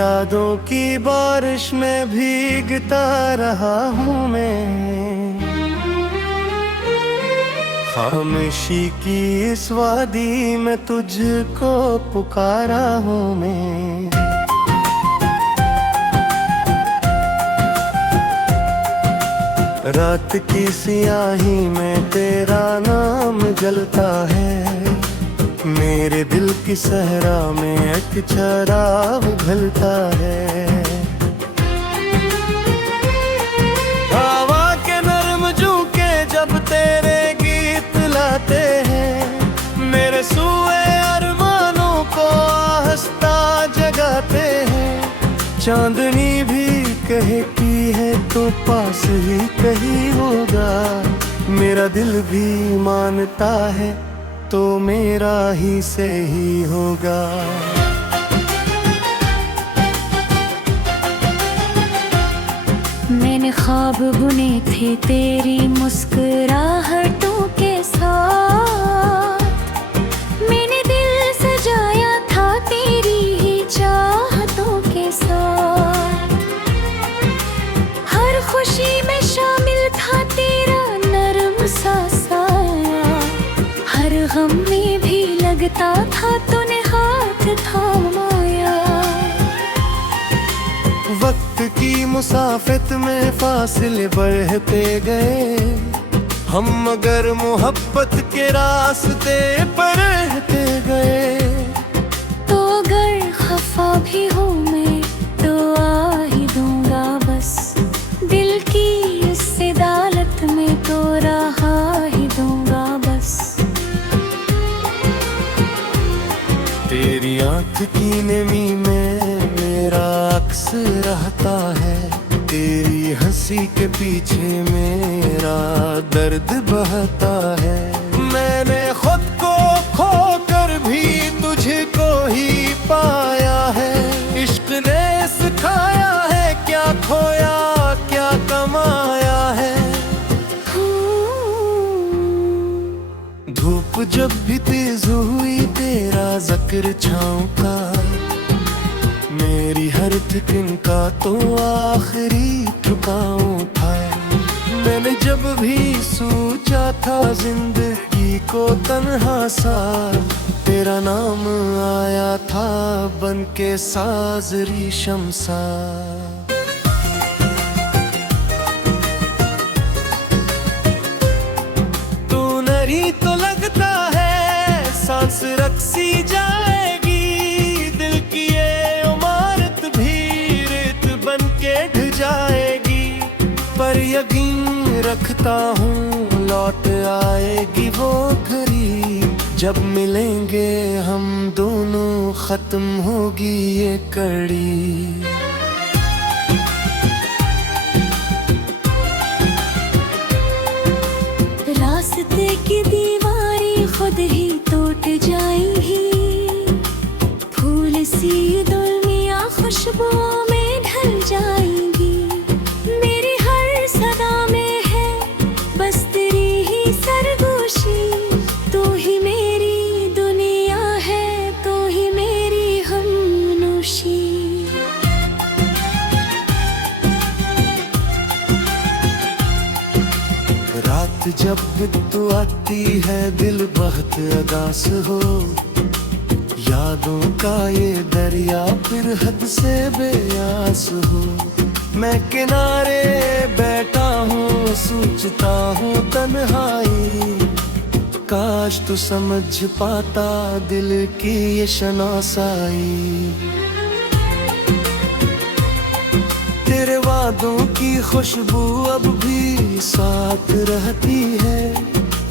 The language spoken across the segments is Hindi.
यादों की बारिश में भीगता रहा हूँ मैं, खामोशी की इस वादी में तुझको पुकारा हूँ मैं। रात की सियाही में तेरा नाम जलता है, मेरे दिल की सहरा में एक चराग ढलता है। हवा के नरम झोंके जब तेरे गीत लाते हैं, मेरे सूए अरमानों को आहिस्ता जगाते हैं। चांदनी भी कहती है तो पास ही कहीं होगा, मेरा दिल भी मानता है तो मेरा ही सही होगा। मैंने ख्वाब बुने थे तेरी मुस्कुराहटों के साथ, मैंने दिल सजाया था तेरी ही चाहतों के साथ। हर खुशी में शामिल था तेरा नरम सा साया, हर गम में भी लगता था तूने हाथ थामाया। वक्त की मुसाफिर में फासले बढ़ते गए, हम मगर मोहब्बत के रास्ते पर रहते गए। तो अगर खफा भी हूँ मैं तो आ ही दूंगा बस, दिल की इस अदालत में तो रहा ही दूंगा बस। तेरी आँख की नमी में मेरा अक्स रहता है, तेरी हंसी के पीछे मेरा दर्द बहता है। मैंने खुद को खोकर भी तुझको ही पाया है, इश्क ने सिखाया है क्या खोया क्या कमाया है। धूप जब भी तेज हुई तेरा जिक्र छाँव का, मेरी हर थिकन का तो आखिरी ठुकाव था। मैंने जब भी सोचा था जिंदगी को तन्हा सा, तेरा नाम आया था बन के साज रेशम सा। तू नरी तो लगता है सांस रक्सी जाएगी, दिल की ये इमारत भी रेत बन के ढह जाएगी। पर यकीन रखता हूँ लौट आएगी वो घड़ी, जब मिलेंगे हम दोनों खत्म होगी ये कड़ी। रास्ते की दीवारें खुद ही टूट जाएंगी, फूल सी दुनिया खुशबुओं में ढल जाएंगी। मेरी हर सदा में है बस तेरी ही सरगोशी, तू ही मेरी दुनिया है तू ही मेरी हमनोशी। रात जब तू आती है दिल बहुत उदास हो, यादों का ये दरिया फिर हद से बेआस हो। मैं किनारे बैठा हूँ सोचता हूँ तन्हाई, काश तू समझ पाता दिल की ये शनासाई। तेरे वादों की खुशबू अब भी साथ रहती है,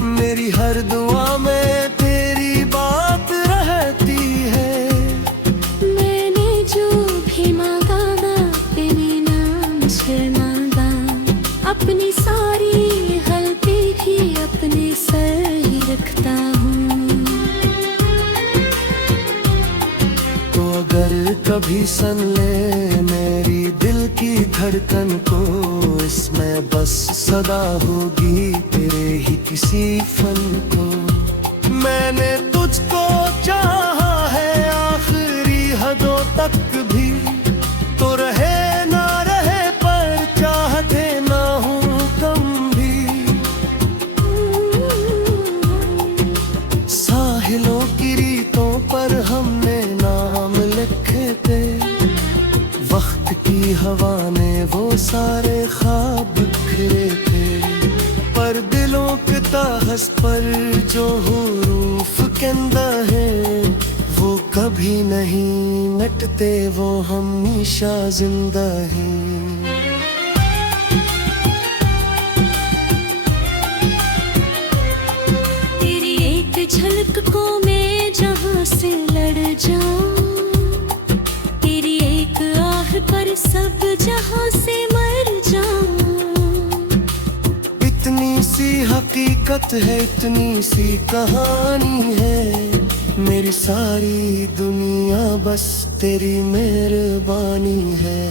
मेरी हर दुआ में तेरी बात रहती है। मैंने जो भी मांगा ना तेरे नाम शर्मागा, अपनी सारी गलती भी अपने सर ही रखता हूँ। तो अगर कभी सन ले मेरी दिल की धड़कन को, इसमें बस सदा होगी तेरे ही किसी फन को। मैंने तुझको चाहा है आखिरी हदों तक भी, कहंदा है वो कभी नहीं मिटते, वो हमेशा जिंदा हैं। तेरी एक झलक को मैं जहां से लड़ जाऊं, तेरी एक आह पर सब जहां से मर जाऊं। इतनी सी हकीकत है, इतनी सी कहानी है, मेरी सारी दुनिया बस तेरी मेहरबानी है।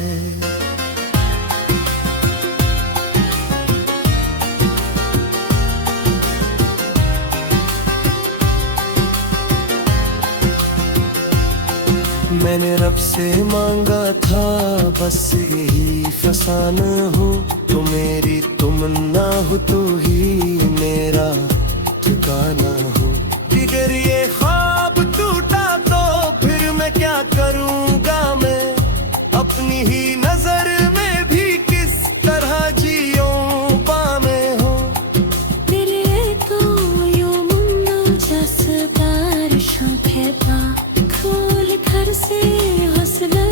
मैंने रब से मांगा था बस यही फसाना हो, तो मेरी तमन्ना हो, तू ही मेरा ठिकाना हो। अगर ये ख्वाब टूटा तो फिर मैं क्या करूँगा, मैं अपनी ही नजर में भी किस तरह जियूं पामे हो। दिल तो यूं मुन्ना जस बारिशों के बाद खोल घर से हौसला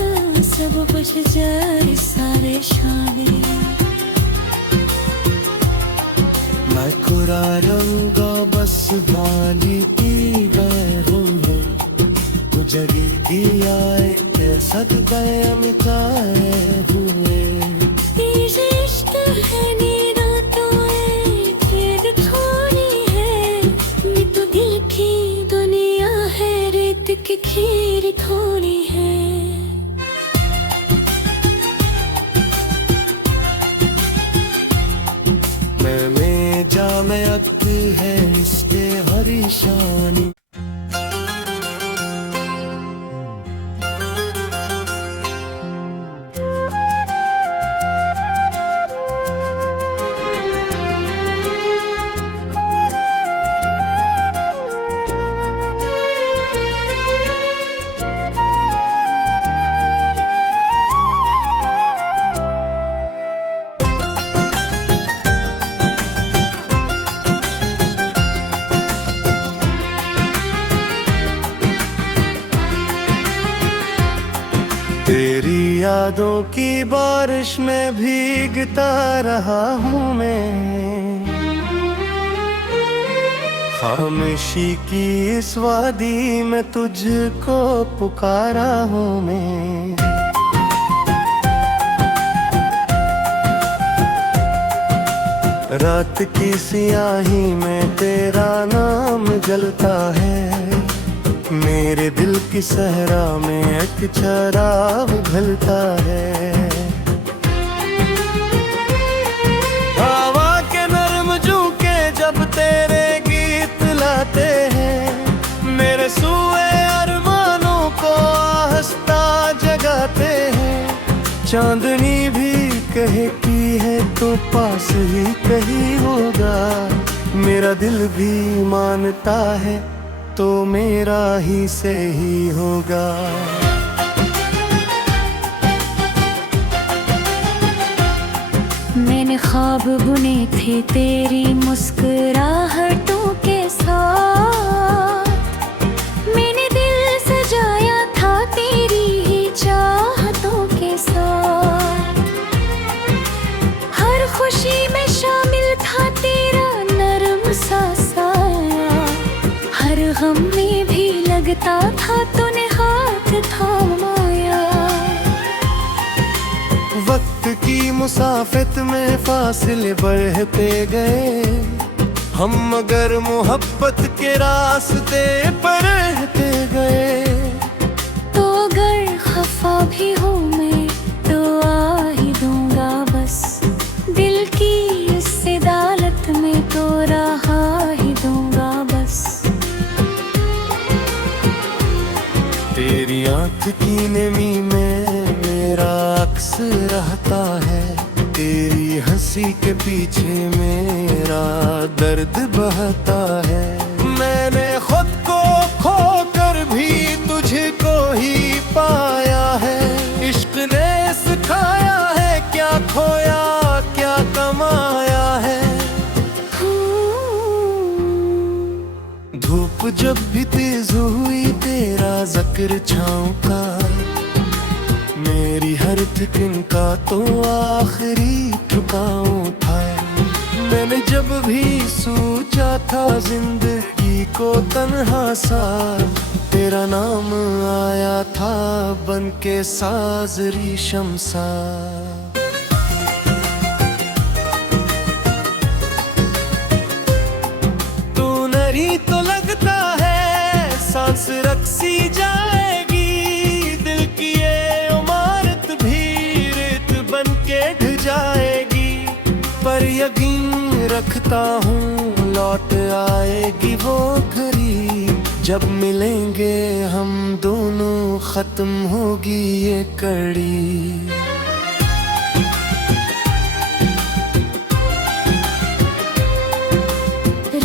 सब कुछ जाए सारे शामे। मैं कुरा रंगा बस बाली की गैरों में, गुजरी भी आए कैसा गए मिटाए हुए। ये इश्क है नीरा तो खेद थोड़ी है, ये तो दिल की दुनिया है, रेत की खीर थोड़ी है। मैं जामे अक है इसके हरी शानी। तेरी यादों की बारिश में भीगता रहा हूँ मैं, खामोशी की इस वादी में तुझको पुकारा हूँ मैं। रात की सियाही में तेरा नाम जलता है, मेरे दिल की सहरा में एक चराग ढलता है। हवा के नरम झोंके जब तेरे गीत लाते हैं, मेरे सूए अरमानों को आहिस्ता जगाते हैं। चांदनी भी कहे की है तो पास ही कहीं होगा, मेरा दिल भी मानता है तो मेरा ही से ही होगा। मैंने ख्वाब बुने थे तेरी मुस्कुराहटों के साथ, मैंने दिल सजाया था तेरी ही चाहतों के साथ। हर खुशी में शामिल था तेरा नरम सा साया, हर गम में भी लगता था तूने हाथ थामाया। वक्त की मुसाफिर में फासले बढ़ते गए, हम मगर मोहब्बत के रास्ते पर रहते गए। तो अगर खफा भी हूँ मैं तो आ ही दूंगा बस, दिल की इस अदालत में तो रहा ही दूंगा बस। तेरी आँख की नमी में मेरा अक्स रहता है, तेरी हंसी के पीछे मेरा दर्द बहता है। मैंने खुद को खो कर भी तुझको ही पाया है, इश्क ने सिखाया है क्या खोया क्या कमाया है। धूप जब भी तेज हुई तेरा जिक्र छाँव का, मेरी हर थिकन का तो आखिरी ठुकाऊं था। मैंने जब भी सोचा था जिंदगी को तन्हा सा, तेरा नाम आया था बन के साज रेशम सा। तू नहीं तो लगता है सांस रक्सी जाएगी, दिल की ये इमारत भी रेत बन के ढह जाएगी। पर यकीन रखता हूँ लौट आएगी वो घड़ी, जब मिलेंगे हम दोनों खत्म होगी ये कड़ी।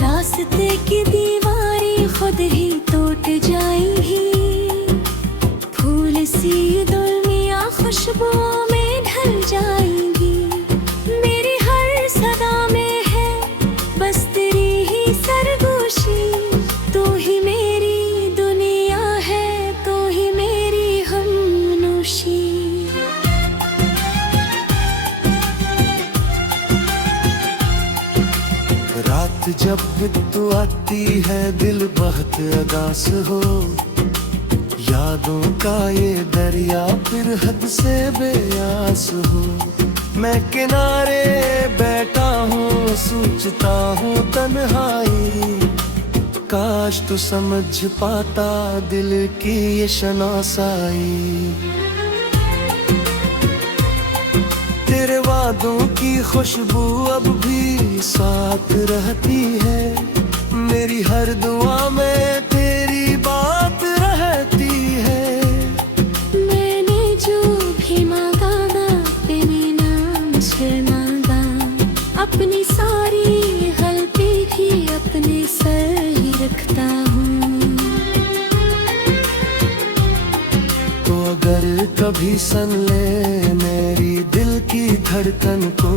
रास्ते की दीवारें खुद ही टूट जाएंगी, फूल सी दुल्मियाँ खुशबुओं में ढल जाएंगी। मेरी हर सदा में है बस तेरी ही सरगोशी, तू ही मेरी दुनिया है, तू ही मेरी हमनोशी। रात जब बितु आती है दिल बहुत उदास हो, यादों का ये दरिया फिर हद से बेआस हो। मैं किनारे बैठा हूँ सोचता हूँ तन्हाई, काश तू समझ पाता दिल की ये शनासाई। तेरे वादों की खुशबू अब भी साथ रहती है, मेरी हर दुआ में तेरी बात रहती है। मैंने जो भी मांगा ना तेरे नाम शर्मागा, अपनी सारी गलती भी अपने सर ही रखता हूँ। तो अगर कभी सुन ले मेरी दिल की धड़कन को,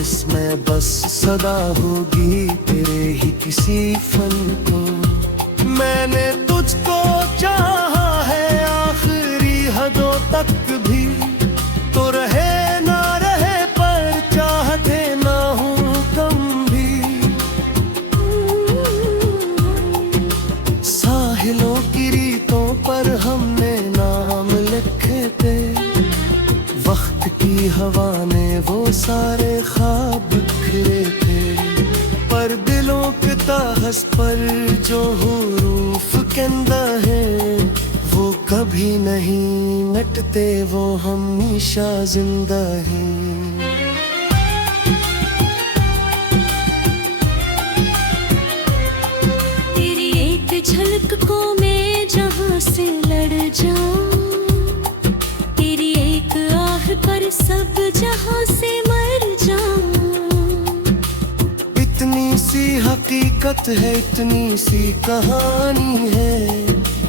इसमें बस सदा होगी तेरे ही किसी फन को। मैंने तुझको चाहा है आखिरी हदों तक भी, तो रहे ना रहे पर चाहते ना हूँ कम भी। साहिलों की रीतों पर हमने नाम लिखे थे, वक्त की हवा ने वो सारे ख्वाब बिखरे थे। पर दिलों के ताहस पर जो हुरूफ कहंदा है, वो कभी नहीं मिटते, वो हमेशा जिंदा हैं। तेरी एक झलक को मैं जहाँ से लड़ जाऊं, तेरी एक आह पर सब जहाँ से मर जाऊं। इतनी सी हकीकत है इतनी सी कहानी है,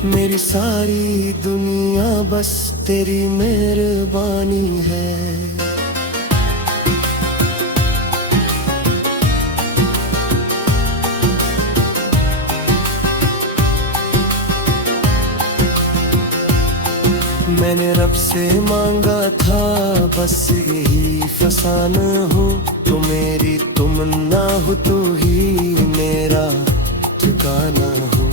मेरी सारी दुनिया बस तेरी मेहरबानी है। मैंने रब से मांगा था बस यही फसाना हो, तो मेरी तमन्ना हो तू ही मेरा ठिकाना हो।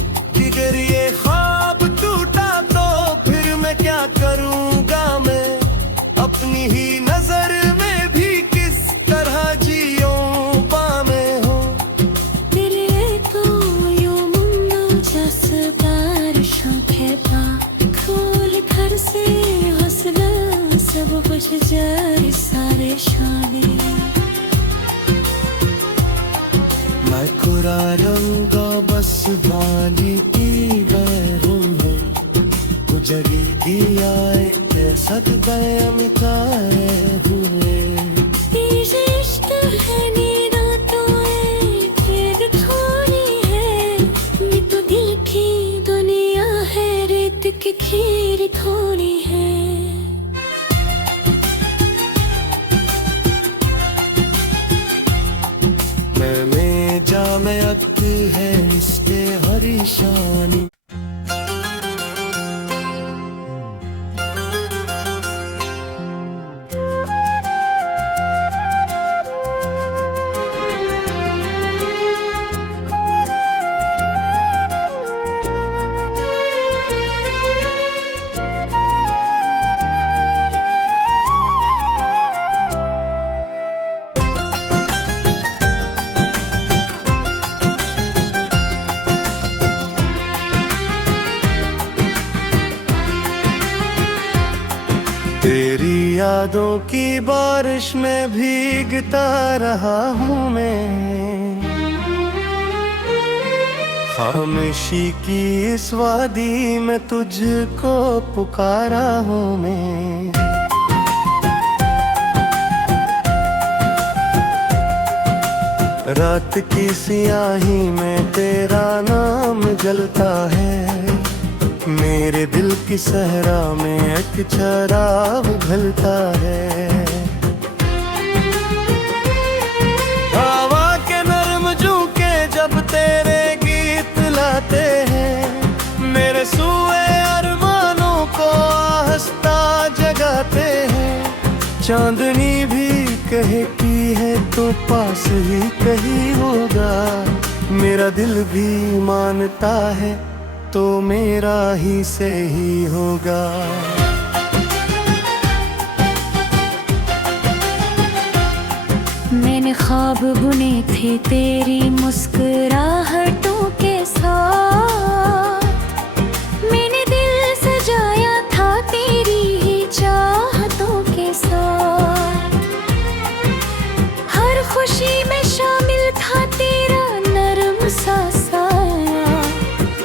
अगर ये ख्वाब टूटा तो फिर मैं क्या करूँगा, मैं अपनी ही नजर में भी किस तरह जियूं पामे हो। तेरे तो यो मुंडो जस बारिशों के बाद, खोल घर से हौसला सब कुछ जाए सारे शादी। मैं खुरा रंगा बस बाली की गैरों में, गुजरी भी आए कैसा गए अमिताए हुए। ये इश्क है नीरा तो फिर थोड़ी है, ये तो दिल की दुनिया है, रेत की खीर थोड़ी है। मैं में जामे अक है इसके हरी शानी। यादों की बारिश में भीगता रहा हूँ मैं, खामोशी की इस वादी में तुझको पुकारा हूँ मैं। रात की सियाही में तेरा नाम जलता है, मेरे दिल की सहरा में एक चराग ढलता है। हवा के नरम झोंके जब तेरे गीत लाते हैं, मेरे सूए अरमानों को आहिस्ता जगाते हैं। चांदनी भी कहती है तो पास ही कहीं होगा, मेरा दिल भी मानता है तो मेरा ही सही होगा। मैंने ख्वाब बुने थे तेरी मुस्कुराहटों के साथ, मैंने दिल सजाया था तेरी ही चाहतों के साथ। हर खुशी में शामिल था तेरा नरम सा साया,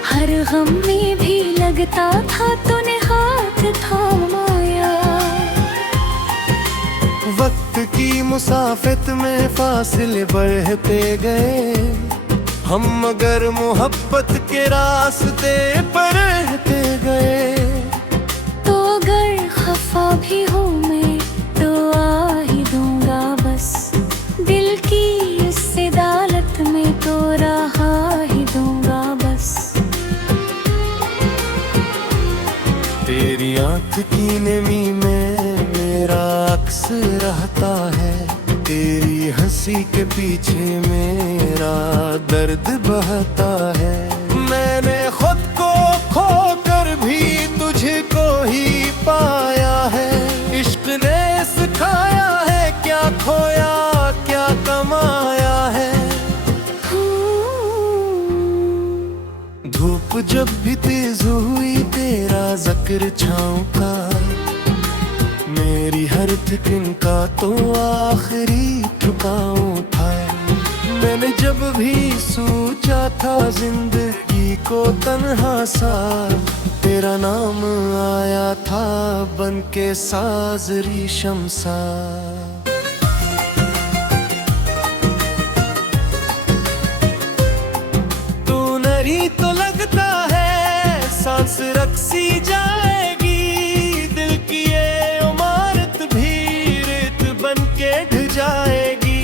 हर गम में भी लगता था तूने हाथ थामाया। वक्त की मुसाफिर में फासले बढ़ते गए, हम मगर मोहब्बत के रास्ते पर रहते गए। तो अगर खफा भी हूँ मैं तो आ ही दूंगा बस, दिल की इस अदालत में तो रहा ही दूंगा बस। तेरी आँख की नमी में मेरा अक्स रहता है, तेरी हंसी के पीछे मेरा दर्द बहता है। मैंने खुद को खोकर भी तुझको ही पाया है, इश्क ने सिखाया है क्या खोया क्या कमाया है। धूप जब भी तेज हुई तेरा जिक्र छाँव का, मेरी हर थिकन का तो आखिरी ठुकाव था। मैंने जब भी सोचा था जिंदगी को तन्हा सा, तेरा नाम आया था बन के साज रेशम सा। तू नरी तो लगता है सांस रक्सी जाएगी, दिल की ये इमारत भी रेत बन के ढह जाएगी।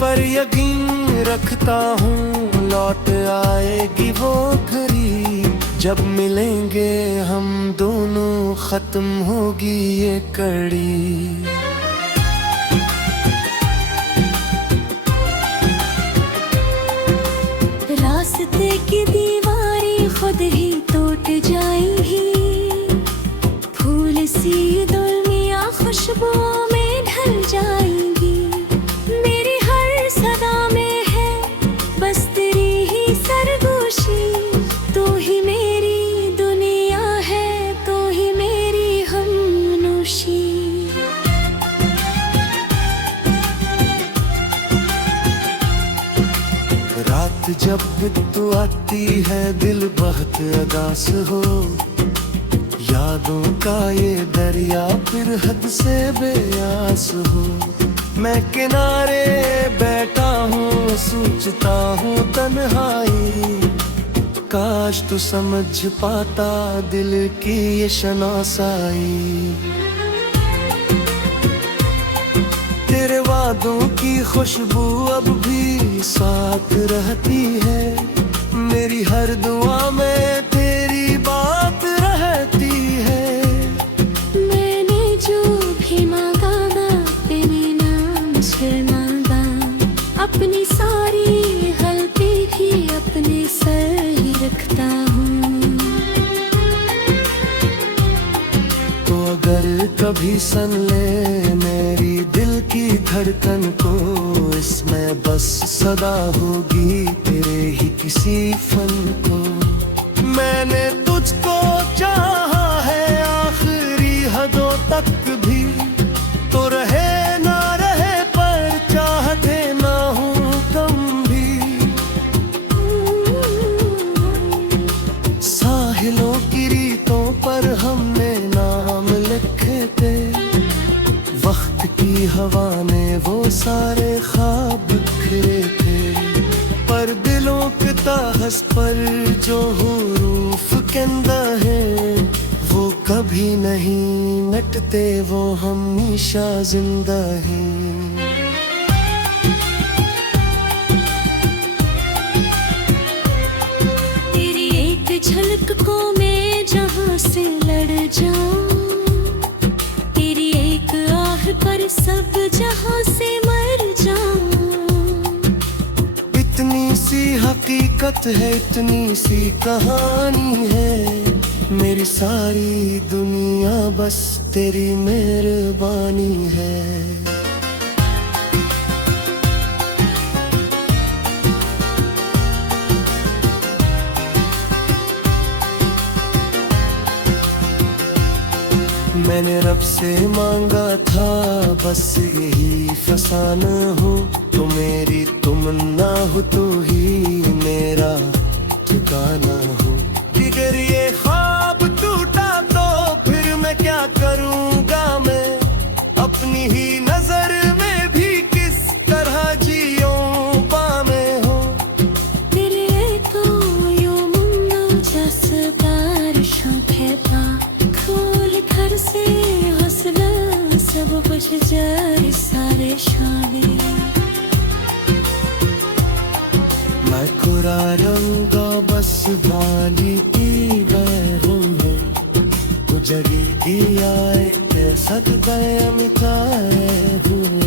पर यकीन रखता हूँ लौट आएगी वो घड़ी, जब मिलेंगे हम दोनों खत्म होगी ये कड़ी। रास्ते की दीवारें खुद ही टूट जाएंगी, फूल सी दुनिया खुशबुओं में ढल जाएंगी। मेरी हर सदा में है बस तेरी ही सरगोशी, तू ही मेरी दुनिया है तू ही मेरी हमनोशी। रात जब बितु आती है दिल बहुत उदास हो, यादों का ये दरिया फिर हद से बेआस हो। मैं किनारे बैठा हूँ सोचता हूँ तन्हाई, काश तू समझ पाता दिल की ये शनासाई। तेरे वादों की खुशबू अब भी साथ रहती है, मेरी हर दुआ में तेरी बात रहती है। मैंने जो भी मांगा ना तेरे नाम शर्मांगा, अपनी सारी गलती भी अपने सर ही रखता हूँ। तो अगर कभी सन ले मेरी दिल की धड़कन को, इसमें बस सदा होगी तेरे ही किसी फन को। मैंने तुझको चाहा है आखिरी हदों तक भी, कहंदा है वो कभी नहीं मिटते, वो हमेशा जिंदा हैं। तेरी एक झलक को मैं जहां से लड़ जाऊं, तेरी एक आह पर सब जहां से मर जाऊं। इतनी सी हकीकत है, इतनी सी कहानी है, मेरी सारी दुनिया बस तेरी मेहरबानी है। मैंने रब से मांगा था बस यही फसाना हो, तो मेरी तमन्ना हो, तू ही मेरा ठिकाना हो। अगर ये ख्वाब टूटा तो फिर मैं क्या करूँगा, मैं अपनी ही नजर में भी किस तरह जियूं पामे हो। तेरे तो यूं मुन्नो जस बारिशों के बाद खोल घर से हौसला सब बुझ जाए सारे शावे। मैं खुरा रहूंगा बस बाली की गैरों में, गुजरी की आए सद गए मिटाए हुए।